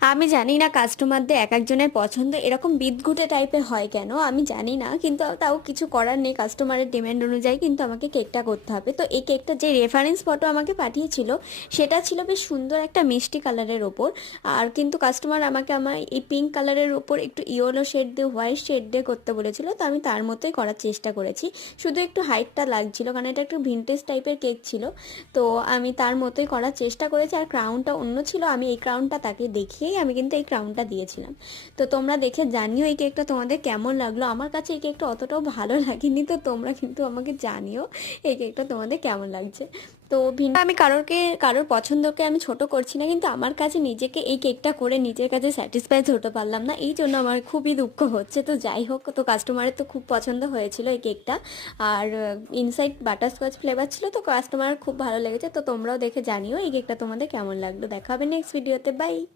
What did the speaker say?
আমি জানি না কাস্টমারদের এক একজনের পছন্দ এরকম বিদঘুটে টাইপের হয় কেন, আমি জানি না, কিন্তু তাও কিছু করার নেই, কাস্টমারের ডিমান্ড অনুযায়ী কিন্তু আমাকে কেকটা করতে হবে। তো এই কেকটা যে রেফারেন্স ফটো আমাকে পাঠিয়েছিল সেটা ছিল বেশ সুন্দর একটা মিষ্টি কালারের ওপর। আর কিন্তু কাস্টমার আমাকে আমার এই পিঙ্ক কালারের ওপর একটু ইয়েলো শেড দিয়ে হোয়াইট শেড দিয়ে করতে বলেছিল, তো আমি তার মতোই করার চেষ্টা করেছি। শুধু একটু হাইটটা লাগছিল কারণ এটা একটু ভিনটেজ টাইপের কেক ছিল, তো আমি তার মতোই করার চেষ্টা করেছি। আর ক্রাউনটা অন্য ছিল, আমি এই ক্রাউনটা তাকে দেখিয়েই আমি কিন্তু এই ক্রাউনটা দিয়েছিলাম। তো তোমরা দেখে জানিও এই কেকটা তোমাদের কেমন লাগলো। আমার কাছে এই কেকটা অতটাও ভালো লাগেনি, তো তোমরা কিন্তু আমাকে জানিও এই কেকটা তোমাদের কেমন লাগছে। তো ভিন্ন আমি কারোর পছন্দকে আমি ছোট করছি না, কিন্তু আমার কাছে নিজেকে এই কেকটা করে নিজের কাছে স্যাটিসফাইড হতে পারলাম না, এই জন্য আমার খুবই দুঃখ হচ্ছে। তো যাই হোক, তো কাস্টমারের তো খুব পছন্দ হয়েছিল এই কেকটা। আর ইনসাইড বাটারস্কচ ফ্লেভার ছিল, তো কাস্টমার খুব ভালো লেগেছে। তো তোমরাও দেখে জানিও এই কেকটা তোমাদের কেমন লাগলো। দেখা হবে নেক্সট ভিডিওতে, বাই।